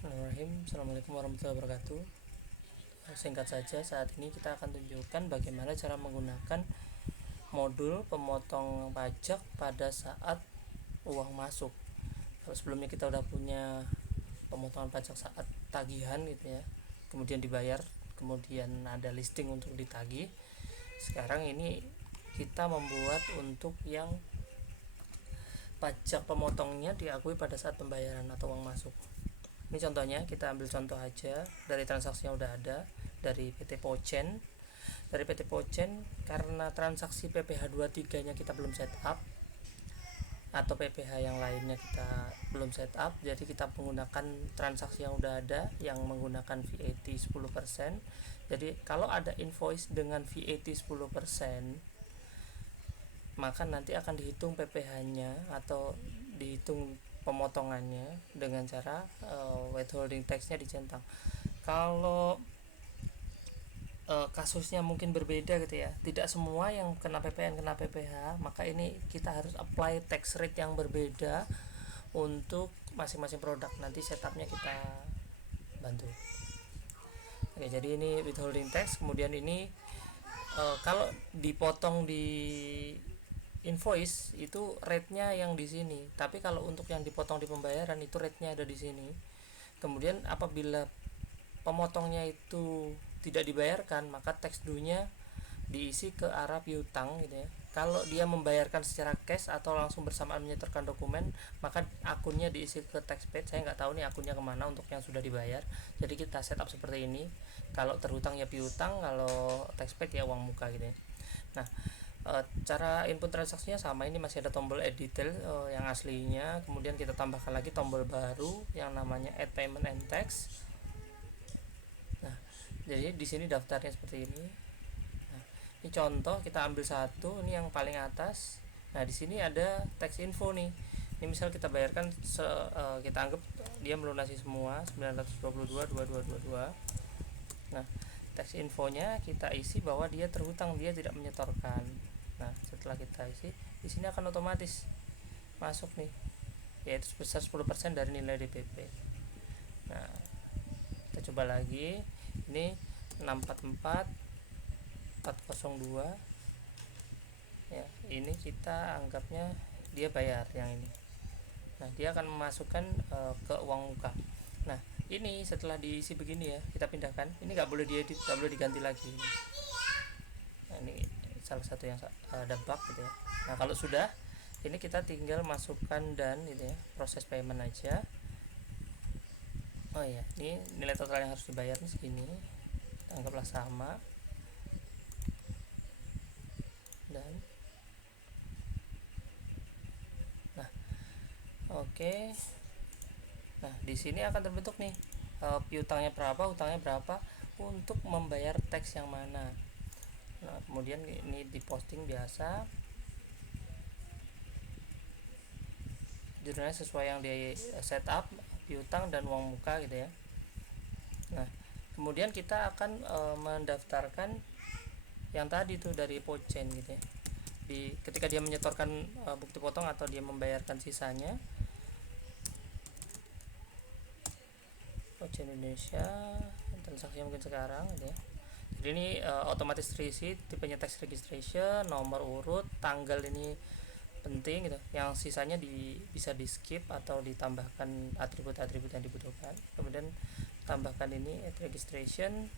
Bismillahirrahmanirrahim. Assalamualaikum warahmatullahi wabarakatuh. Singkat saja, saat ini kita akan tunjukkan bagaimana cara menggunakan modul pemotong pajak pada saat uang masuk. Kalau sebelumnya kita udah punya pemotongan pajak saat tagihan gitu ya, kemudian dibayar, kemudian ada listing untuk ditagih. Sekarang ini kita membuat untuk yang pajak pemotongnya diakui pada saat pembayaran atau uang masuk. Ini contohnya, kita ambil contoh aja dari transaksi yang udah ada dari PT Pocen. Dari PT Pocen, karena transaksi PPh 23 nya kita belum set up atau PPh yang lainnya kita belum set up, jadi kita menggunakan transaksi yang udah ada yang menggunakan VAT 10%. Jadi kalau ada invoice dengan VAT 10%, maka nanti akan dihitung PPh-nya atau dihitung pemotongannya dengan cara withholding tax-nya dicentang. Kalau kasusnya mungkin berbeda gitu ya, tidak semua yang kena PPN kena PPh, maka ini kita harus apply tax rate yang berbeda untuk masing-masing produk. Nanti setupnya kita bantu. Oke, jadi ini withholding tax. Kemudian ini kalau dipotong di invoice itu rate-nya yang di sini, tapi kalau untuk yang dipotong di pembayaran itu rate-nya ada di sini. Kemudian apabila pemotongnya itu tidak dibayarkan, maka tax due-nya diisi ke arah piutang gitu ya. Kalau dia membayarkan secara cash atau langsung bersamaan menyetorkan dokumen, maka akunnya diisi ke tax paid. Saya nggak tahu nih akunnya kemana untuk yang sudah dibayar, jadi kita setup seperti ini. Kalau terhutang ya piutang, kalau tax paid ya uang muka gitu ya. Nah, cara input transaksinya sama, ini masih ada tombol add detail yang aslinya, kemudian kita tambahkan lagi tombol baru yang namanya add payment and tax. Nah, jadi di sini daftarnya seperti ini. Nah, ini contoh, kita ambil satu, ini yang paling atas. Nah, di sini ada tax info nih. Ini misal kita bayarkan kita anggap dia melunasi semua 922.2222. Nah, tax infonya kita isi bahwa dia terhutang, dia tidak menyetorkan. Nah, setelah kita isi, di sini akan otomatis masuk nih, yaitu sebesar 10% dari nilai DPP. Nah, kita coba lagi. Ini 644 402. Ya, ini kita anggapnya dia bayar yang ini. Nah, dia akan memasukkan ke uang muka. Nah, ini setelah diisi begini ya, kita pindahkan. Ini nggak boleh diedit, nggak boleh diganti lagi. Nah, ini salah satu yang ada bug gitu ya. Nah, kalau sudah, ini kita tinggal masukkan dan gitu ya, proses payment aja. Oh ya, ini nilai total yang harus dibayar nih segini, kita anggaplah sama. Dan nah, oke. Nah, di sini akan terbentuk nih piutangnya berapa, utangnya berapa, untuk membayar tax yang mana. Nah, kemudian ini diposting biasa, judulnya sesuai yang di setup, piutang dan uang muka gitu ya. Nah, kemudian kita akan mendaftarkan yang tadi tuh dari Pocen gitu ya. Ketika dia menyetorkan bukti potong atau dia membayarkan sisanya, Pocen Indonesia, transaksi mungkin sekarang gitu ya. Jadi ini otomatis terisi, tipenya tax registration, nomor urut, tanggal ini penting gitu. Yang sisanya bisa di skip atau ditambahkan atribut-atribut yang dibutuhkan. Kemudian tambahkan ini at registration,